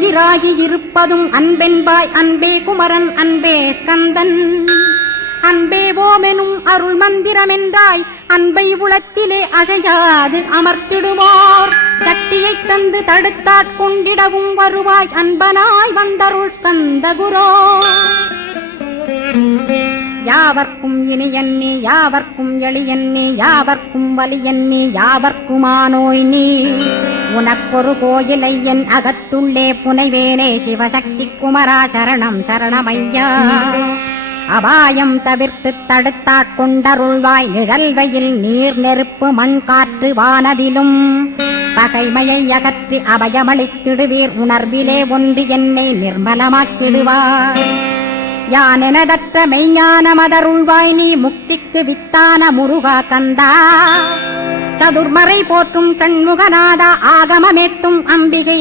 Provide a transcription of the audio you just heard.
அன்புயிராகி இருப்பதும் அன்பென்பாய் அன்பே குமரன் அன்பே ஸ்கந்தன் அன்பே ஓமெனும் அருள் மந்திரமென்றாய் அன்பை உளத்திலே அசையாது அமர்த்திடுவோர் சக்தியைத் தந்து தடுத்தாட்கொண்டிடவும் வருவாய் அன்பனாய் வந்தருள் ஸ்கந்தகுரோ யாவர்க்கும் இனியன்னே யாவர்க்கும் எளியன்னே யாவர்க்கும் வலியன்னே யாவர்க்குமானோய் நீ உனக்கொரு கோயிலை என் அகத்துள்ளே புனைவேனே சிவசக்தி குமரா சரணம் சரணமையா அபாயம் தவிர்த்து தடுத்தாட்கொண்டருள்வாய் நிழல்வையில் நீர் நெருப்பு மண் காற்று வானதிலும் பகைமையை அகற்றி அபயமளித்திடுவீர் உணர்விலே ஒன்று என்னை நிர்மலமாக்கிடுவார் யானெனதற்ற மெய்ஞானமதருள்வாய் நீ முக்திக்கு வித்தான முருகா கந்தா சதுர்மறை போற்றும் கண்முகநாதா ஆகமமேத்தும் அம்பிகை